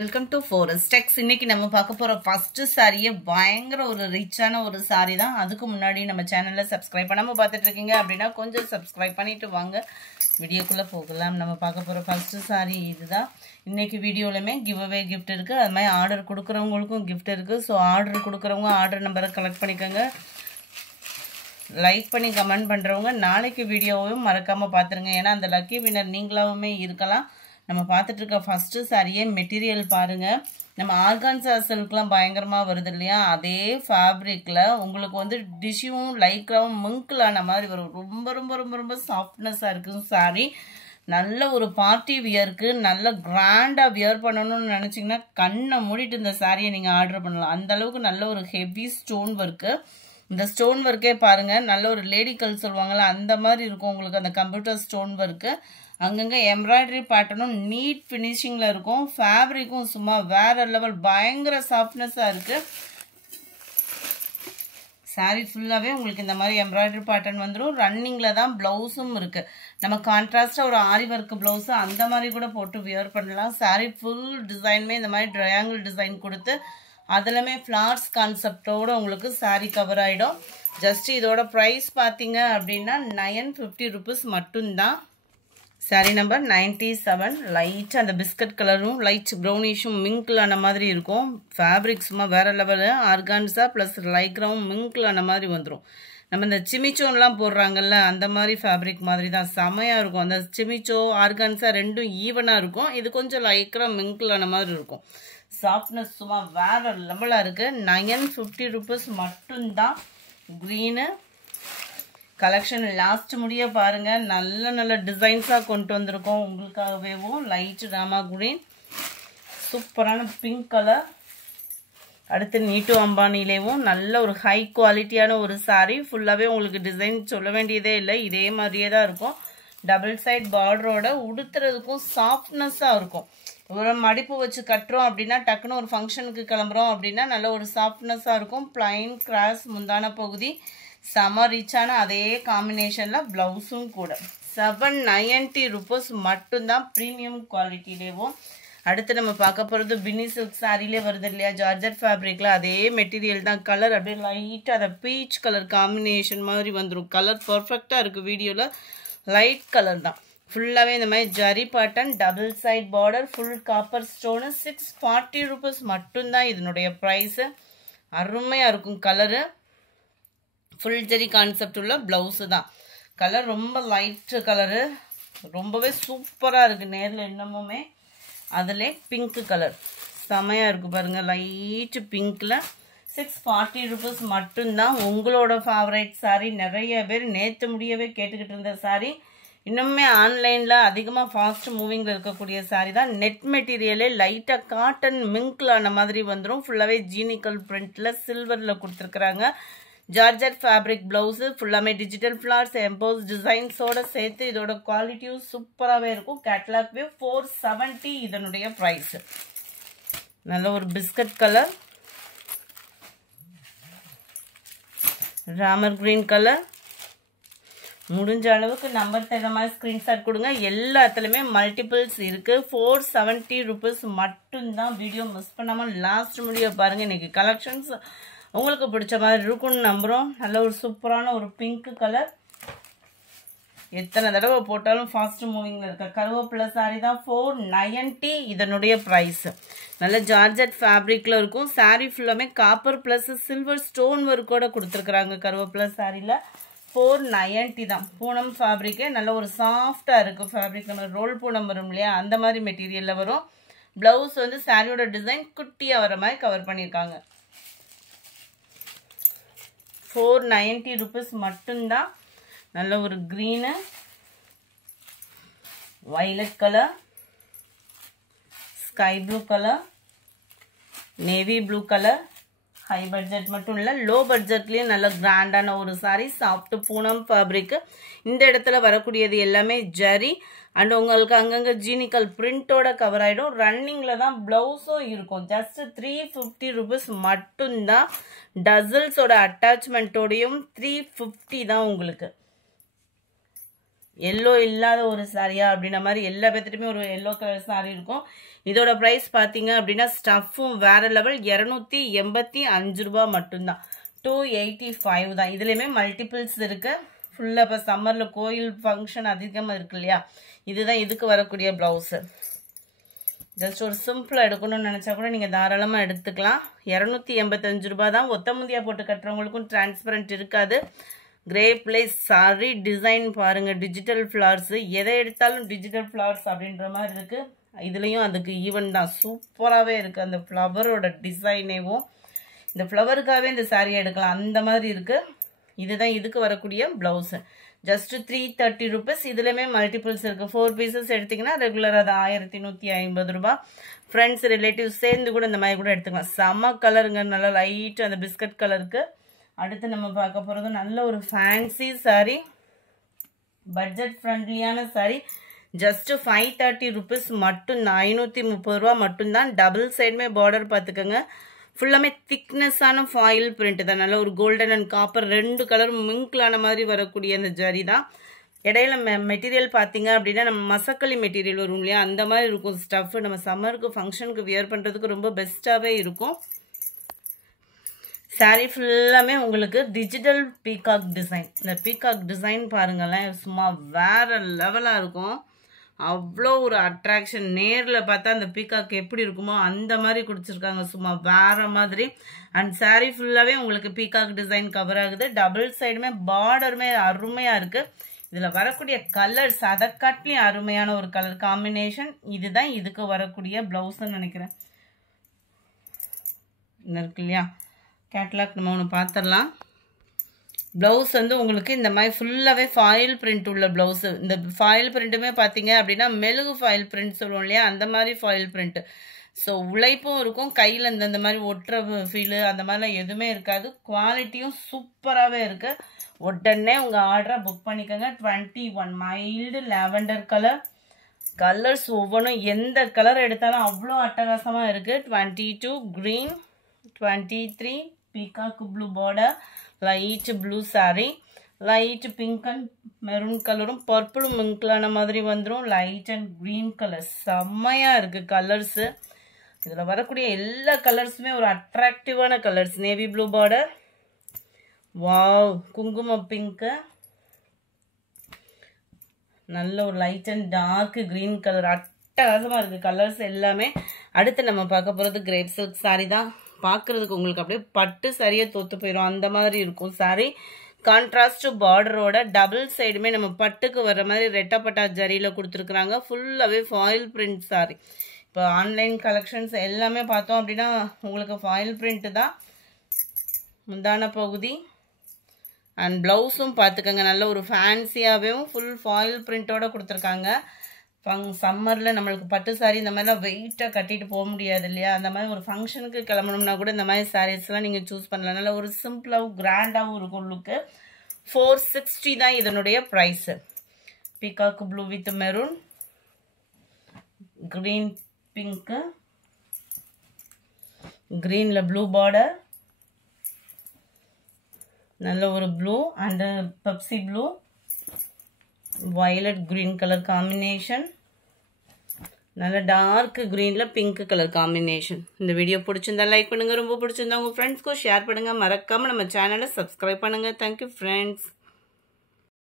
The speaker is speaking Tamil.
வெல்கம் டு ஃபாரஸ்ட் டெக்ஸ். இன்னைக்கு நம்ம பார்க்க போற ஃபர்ஸ்ட் சாரியே பயங்கர ஒரு ரிச்சான ஒரு சாரி தான். அதுக்கு முன்னாடி நம்ம சேனலை சப்ஸ்கிரைப் பண்ணாம பார்த்துட்டு இருக்கீங்க அப்படின்னா கொஞ்சம் சப்ஸ்கிரைப் பண்ணிட்டு வாங்க, வீடியோக்குள்ள போகலாம். நம்ம பார்க்க போற ஃபர்ஸ்ட் சாரி இதுதான். இன்னைக்கு வீடியோலையுமே கிவ் அவே கிஃப்ட் இருக்கு, அது மாதிரி ஆர்டர் கொடுக்குறவங்களுக்கும் கிஃப்ட் இருக்கு. ஸோ ஆர்டர் கொடுக்குறவங்க ஆர்டர் நம்பரை கலெக்ட் பண்ணிக்கோங்க. லைக் பண்ணி கமெண்ட் பண்றவங்க நாளைக்கு வீடியோவையும் மறக்காம பார்த்துருங்க, ஏன்னா அந்த லக்கி வின்னர் நீங்களாவுமே இருக்கலாம். நம்ம பார்த்துட்டு இருக்க ஃபர்ஸ்ட் சாரியே மெட்டீரியல் பாருங்க. நம்ம ஆர்கான்சா சில்க்லாம் பயங்கரமா வருது இல்லையா, அதே ஃபேப்ரிக்ல உங்களுக்கு வந்து டிஷ்யூவும் லைக்ராவும் மிங்கிளான மாதிரி வரும். ரொம்ப ரொம்ப ரொம்ப ரொம்ப சாஃப்ட்னஸா இருக்கு சாரி. நல்ல ஒரு பார்ட்டி வியருக்கு, நல்ல கிராண்டா வியர் பண்ணணும்னு நினைச்சீங்கன்னா கண்ணை மூடிட்டு இந்த சாரியை நீங்க ஆர்டர் பண்ணலாம். அந்த அளவுக்கு நல்ல ஒரு ஹெவி ஸ்டோன் ஒர்க்கு. இந்த ஸ்டோன் ஒர்க்கே பாருங்க, நல்ல ஒரு லேடி கல் சொல்லுவாங்கல்ல அந்த மாதிரி இருக்கும் உங்களுக்கு அந்த கம்ப்யூட்டர் ஸ்டோன் ஒர்க்கு. அங்கங்கே எம்ப்ராய்டரி பேட்டர்னும் நீட் ஃபினிஷிங்கில் இருக்கும். ஃபேப்ரிக்கும் சும்மா வேற லெவல், பயங்கர சாஃப்ட்னஸாக இருக்குது. சாரீ ஃபுல்லாகவே உங்களுக்கு இந்த மாதிரி எம்ப்ராய்டரி பேட்டர்ன் வந்துடும். ரன்னிங்கில் தான் ப்ளவுஸும் இருக்குது. நம்ம கான்ட்ராஸ்டாக ஒரு ஆரி ஒர்க் ப்ளவுஸு அந்த மாதிரி கூட போட்டு வியர் பண்ணலாம். சாரீ ஃபுல் டிசைனுமே இந்த மாதிரி ட்ரையாங்கிள் டிசைன் கொடுத்து அதுலமே ஃப்ளார்ஸ் கான்செப்டோட உங்களுக்கு சாரீ கவர் ஆகிடும். ஜஸ்ட் இதோட ப்ரைஸ் பார்த்தீங்க அப்படின்னா 950 rupees மட்டும்தான். சாரீ நம்பர் 97. லைட் அந்த பிஸ்கட் கலரும் லைட் ப்ரௌனிஷும் மிங்கிள் ஆன மாதிரி இருக்கும். ஃபேப்ரிக் சும்மா வேற லெவலு. ஆர்கான்ஸா ப்ளஸ் லைக்ராவும் மிங்கிள் ஆன மாதிரி வந்துடும். நம்ம இந்த சிமிச்சோன்லாம் போடுறாங்கல்ல அந்த மாதிரி ஃபேப்ரிக் மாதிரி தான், செமையாக இருக்கும். அந்த சிமிச்சோ ஆர்கான்ஸா ரெண்டும் ஈவனாக இருக்கும். இது கொஞ்சம் லைக்ரா மிங்கிள் ஆன மாதிரி இருக்கும். சாஃப்ட்னஸ் சும்மா வேற லெவலாக இருக்குது. 950 rupees மட்டும்தான். க்ரீனு கலெக்ஷன் லாஸ்ட் முடிய பாருங்க, நல்ல நல்ல டிசைன்ஸாக கொண்டு வந்திருக்கோம் உங்களுக்காகவேவும். லைட் ராமா கிரீன், சூப்பரான பிங்க் கலர், அடுத்து நீட்டு அம்பானிலேயும் நல்ல ஒரு ஹை குவாலிட்டியான ஒரு சாரீ. ஃபுல்லாகவே உங்களுக்கு டிசைன் சொல்ல வேண்டியதே இல்லை, இதே மாதிரியே தான் இருக்கும். டபுள் சைட் பார்டரோட உடுத்துறதுக்கும் சாஃப்ட்னஸாக இருக்கும். ஒரு மடிப்பு வச்சு கட்டுறோம் அப்படின்னா டக்குன்னு ஒரு ஃபங்க்ஷனுக்கு கிளம்புறோம் அப்படின்னா நல்ல ஒரு சாஃப்ட்னஸாக இருக்கும். பிளைன் கிராஸ் முந்தான பகுதி, செம ரிச்சான அதே காம்பினேஷனில் ப்ளவுஸும் கூட. 790 rupees மட்டும்தான், ப்ரீமியம் குவாலிட்டிலேயும். அடுத்து நம்ம பார்க்க போகிறது பின்னி சில்க் சாரிலே வருது இல்லையா, ஜார்ஜட் ஃபேப்ரிக்கில் அதே மெட்டீரியல் தான். கலர் அப்படியே லைட்டாக அதை பீச் கலர் காம்பினேஷன் மாதிரி வந்துடும். கலர் பர்ஃபெக்டாக இருக்குது. வீடியோவில் லைட் கலர் தான். ஃபுல்லாகவே இந்த மாதிரி zari pattern, double side border, full copper stone. 640 rupees மட்டும்தான் இதனுடைய ப்ரைஸு. அருமையாக இருக்கும் கலரு. ஃபுல் ஜரி கான்செப்ட் உள்ள ப்ளவுஸு தான். கலர் ரொம்ப லைட்டு கலரு, ரொம்பவே சூப்பராக இருக்குது. நேரில் இன்னமுமே அதிலே பிங்க் கலர் செமையாக இருக்குது பாருங்கள், லைட்டு பிங்க்கில். 640 rupees மட்டும்தான். உங்களோட ஃபேவரைட் சாரீ. நிறைய பேர் நேற்று முடியவே கேட்டுக்கிட்டு இருந்த சாரீ. இன்னுமே ஆன்லைனில் அதிகமாக ஃபாஸ்ட் மூவிங்கில் இருக்கக்கூடிய சாரீ தான். நெட் மெட்டீரியலே லைட்டாக காட்டன் மிங்கிளான மாதிரி வந்துடும். ஃபுல்லாகவே ஜீனிக்கல் பிரிண்டில் சில்வரில் கொடுத்துருக்குறாங்க. ஜார்ஜட் ஃபேப்ரிக் ப்ளவுஸு, ஃபுல்லாமே டிஜிட்டல் ஃப்ளார்ஸ் எம்போஸ் டிசைன்ஸோடு சேர்த்து. இதோட குவாலிட்டியும் சூப்பராகவே இருக்கும். கேட்லாக் வியூ 470 இதனுடைய ப்ரைஸு. நல்ல ஒரு biscuit colour, Ramar green colour. முடிஞ்ச அளவுக்கு நம்பர் தகுந்த மாதிரி ஸ்க்ரீன்ஷாட் கொடுங்க. எல்லாத்துலேயுமே மல்டிபிள்ஸ் இருக்குது. 470 rupees மட்டும்தான். வீடியோ மிஸ் பண்ணாமல் லாஸ்ட் முடிய பாருங்கள். இன்றைக்கி கலெக்ஷன்ஸ் உங்களுக்கு பிடிச்ச மாதிரி இருக்கும்னு நம்புகிறோம். நல்ல ஒரு சூப்பரான ஒரு பிங்க் கலர். எத்தனை தடவை போட்டாலும் ஃபாஸ்ட் மூவிங்கில் இருக்க கருவேப்பிலை சாரீ தான். 490 இதனுடைய ப்ரைஸு. நல்ல ஜார்ஜட் ஃபேப்ரிக்கில் இருக்கும். சாரீ ஃபுல்லாமே காப்பர் ப்ளஸ் சில்வர் ஸ்டோன் ஒர்க்கோட கொடுத்துருக்குறாங்க. கருவேப்பிலை சாரியில் 490 தான். பூனம் ஃபேப்ரிக்கே நல்ல ஒரு சாஃப்டாக இருக்குது. ஃபேப்ரிக் நம்ம ரோல் பூனம் வரும் இல்லையா, அந்த மாதிரி மெட்டீரியலில் வரும். ப்ளவுஸ் வந்து சாரியோட டிசைன் குட்டியாக வர மாதிரி கவர் பண்ணியிருக்காங்க. 490 rupees மட்டும்தான். நல்ல ஒரு green, violet colour, sky blue colour, navy blue colour. High budget மட்டும் இல்லை, லோ பட்ஜெட்லேயும் நல்ல கிராண்டான ஒரு சாரீ. Soft Poonam fabric. இந்த இடத்துல வரக்கூடியது எல்லாமே ஜரி அண்ட் உங்களுக்கு அங்கங்கே ஜீனிக்கல் பிரிண்டோட கவர் ஆகிடும். ரன்னிங்கில் தான் ப்ளவுஸும் இருக்கும். ஜஸ்ட் 350 rupees மட்டும்தான். டசல்ஸோட அட்டாச்மெண்ட்டோடையும் 350 தான் உங்களுக்கு. எல்லோ இல்லாத ஒரு சாரியா அப்படின மாதிரி எல்லா பேத்திட்டுமே ஒரு எல்லோ கலர் சாரி இருக்கும். இதோட ப்ரைஸ் பார்த்தீங்க அப்படின்னா ஸ்டஃப்பும் வேறு லெவல் 285 ரூபா மட்டும்தான். 285 தான். இதுலேயுமே மல்டிபிள்ஸ் இருக்குது. ஃபுல்லாக இப்போ சம்மரில் கோயில் ஃபங்க்ஷன் அதிகமாக இருக்கு இல்லையா, இதுதான் இதுக்கு வரக்கூடிய ப்ளவுஸு. ஜஸ்ட் ஒரு சிம்பிளாக எடுக்கணும்னு நினச்சா கூட நீங்கள் தாராளமாக எடுத்துக்கலாம். 285 ரூபா தான். ஒத்த முந்தியா போட்டு கட்டுறவங்களுக்கும் டிரான்ஸ்பரண்ட் இருக்காது. கிரேப் லேஸ் சாரி டிசைன் பாருங்கள், டிஜிட்டல் ஃப்ளவர்ஸு, எதை எடுத்தாலும் டிஜிட்டல் ஃப்ளவர்ஸ் அப்படின்ற மாதிரி இருக்குது. இதுலேயும் அதுக்கு ஈவன் தான், சூப்பராகவே இருக்குது. அந்த ஃப்ளவரோட டிசைனேவும் இந்த ஃப்ளவருக்காகவே இந்த சாரியை எடுக்கலாம், அந்த மாதிரி இருக்குது. இதுதான் இதுக்கு வரக்கூடிய ப்ளவுஸு. Just 330 rupees. இதுலேயுமே மல்டிபிள்ஸ் இருக்குது. 4 பீசஸ் எடுத்திங்கன்னா ரெகுலராக அது 1150 ரூபா. ஃப்ரெண்ட்ஸ் ரிலேட்டிவ்ஸ் சேர்ந்து கூட இந்த மாதிரி கூட எடுத்துக்கலாம். செம்ம கலருங்க, நல்லா லைட்டு அந்த பிஸ்கட் கலருக்கு. அடுத்து நம்ம பார்க்க போகிறது நல்ல ஒரு ஃபேன்சி சாரீ, பட்ஜெட் ஃப்ரெண்ட்லியான சாரீ. ஜஸ்ட் 530 ருபீஸ் மட்டும், 530 ரூபா மட்டும்தான். டபுள் சைடுமே பார்டர் பார்த்துக்கோங்க. ஃபுல்லாமே திக்னஸான ஃபாயில் பிரிண்ட் தான். நல்ல ஒரு கோல்டன் அண்ட் காப்பர் 2 கலரும் மிங்க்லான மாதிரி வரக்கூடிய அந்த ஜரி தான். இடையில மெட்டீரியல் பார்த்தீங்க அப்படின்னா நம்ம மசக்களி மெட்டீரியல் வரும் இல்லையா, அந்த மாதிரி இருக்கும் ஸ்டஃப். நம்ம சம்மருக்கு ஃபங்க்ஷனுக்கு வியர் பண்ணுறதுக்கு ரொம்ப பெஸ்ட்டாகவே இருக்கும். சாரீ ஃபுல்லாமே உங்களுக்கு டிஜிட்டல் பீகாக் டிசைன். இந்த பீகாக் டிசைன் பாருங்களேன், சும்மா வேறு லெவலாக இருக்கும். அவ்வளோ ஒரு அட்ராக்ஷன். நேரில் பார்த்தா அந்த பீகாக் எப்படி இருக்குமோ அந்த மாதிரி கொடுத்துருக்காங்க, சும்மா வேறு மாதிரி. அண்ட் சாரீ ஃபுல்லாகவே உங்களுக்கு பீகாக் டிசைன் கவர் ஆகுது. டபுள் சைடுமே பார்டருமே அருமையாக இருக்குது. இதில் வரக்கூடிய கலர்ஸ் அதை காட்டிலையும் அருமையான ஒரு கலர் காம்பினேஷன். இதுதான் இதுக்கு வரக்கூடிய ப்ளவுஸ்ன்னு நினைக்கிறேன். இருக்கு இல்லையா கேட்லாக், நம்ம ஒன்று பார்த்துடலாம். ப்ளவுஸ் வந்து உங்களுக்கு இந்த மாதிரி ஃபுல்லாகவே ஃபாயில் பிரிண்ட் உள்ள ப்ளவுஸு. இந்த ஃபாயில் பிரிண்ட்டுமே பார்த்தீங்க அப்படின்னா மெழுகு ஃபாயில் பிரிண்ட் சொல்லுவோம் இல்லையா, அந்த மாதிரி ஃபாயில் பிரிண்ட்டு. ஸோ உழைப்பும் இருக்கும், கையில் இந்த மாதிரி ஒட்டுற ஃபீலு அந்த மாதிரிலாம் எதுவுமே இருக்காது. குவாலிட்டியும் சூப்பராகவே இருக்குது. உடனே உங்கள் ஆர்டரை புக் பண்ணிக்கோங்க. 21 மைல்டு லாவெண்டர் கலர். கலர்ஸ் ஒவ்வொன்றும் எந்த கலர் எடுத்தாலும் அவ்வளோ அட்டகாசமாக இருக்குது. 22 green, 23 peacock blue border, light blue sari, light pink and maroon கலரும் பர்பிளும் மிங்க்லான மாதிரி வந்துடும். லைட் அண்ட் க்ரீன் கலர் செம்மையாக இருக்குது கலர்ஸு. இதில் வரக்கூடிய எல்லா கலர்ஸுமே ஒரு அட்ராக்டிவான colours. Navy blue border, wow குங்கும பிங்க்கு, நல்ல ஒரு light and dark green colour, அட்டகாசமாக இருக்குது கலர்ஸ் எல்லாமே. அடுத்து நம்ம பார்க்க போகிறது கிரேப் சில்க் சாரீ தான். பார்க்குறதுக்கு உங்களுக்கு அப்படியே பட்டு சரியாக தோற்று போயிடும், அந்த மாதிரி இருக்கும் சாரீ. கான்ட்ராஸ்ட் பார்டரோட டபுள் சைடுமே நம்ம பட்டுக்கு வர்ற மாதிரி ரெட்டப்பட்டா ஜரியில் கொடுத்துருக்குறாங்க. ஃபுல்லாகவே ஃபாயில் பிரிண்ட் சாரீ. இப்போ ஆன்லைன் கலெக்ஷன்ஸ் எல்லாமே பார்த்தோம் அப்படின்னா உங்களுக்கு ஃபாயில் பிரிண்ட்டு தான் முந்தான பகுதி. அண்ட் ப்ளவுஸும் பார்த்துக்கோங்க, நல்ல ஒரு ஃபேன்சியாகவும் ஃபுல் ஃபாயில் பிரிண்ட்டோடு கொடுத்துருக்காங்க. சம்மரில் நம்மளுக்கு பட்டு சாரீ இந்த மாதிரிலாம் வெயிட்டாக கட்டிட்டு போக முடியாது இல்லையா, அந்த மாதிரி ஒரு ஃபங்க்ஷனுக்கு கிளம்பணும்னா கூட இந்த மாதிரி சாரீஸ்லாம் நீங்கள் சூஸ் பண்ணலாம். நல்ல ஒரு சிம்பிளாகவும் கிராண்டாகவும் இருக்கும் லுக்கு. 460 தான் இதனுடைய price. Peacock blue with maroon, green pink, க்ரீனில் ப்ளூ பார்டர், நல்ல ஒரு blue and Pepsi blue, violet green colour combination, நல்ல டார்க் க்ரீனில் பிங்க் கலர் காம்பினேஷன். இந்த வீடியோ பிடிச்சிருந்தா லைக் பண்ணுங்கள், ரொம்ப பிடிச்சிருந்தா உங்கள் ஃப்ரெண்ட்ஸ்க்கும் ஷேர் பண்ணுங்கள். மறக்காமல் நம்ம சேனலை சப்ஸ்கிரைப் பண்ணுங்கள். Thank you friends.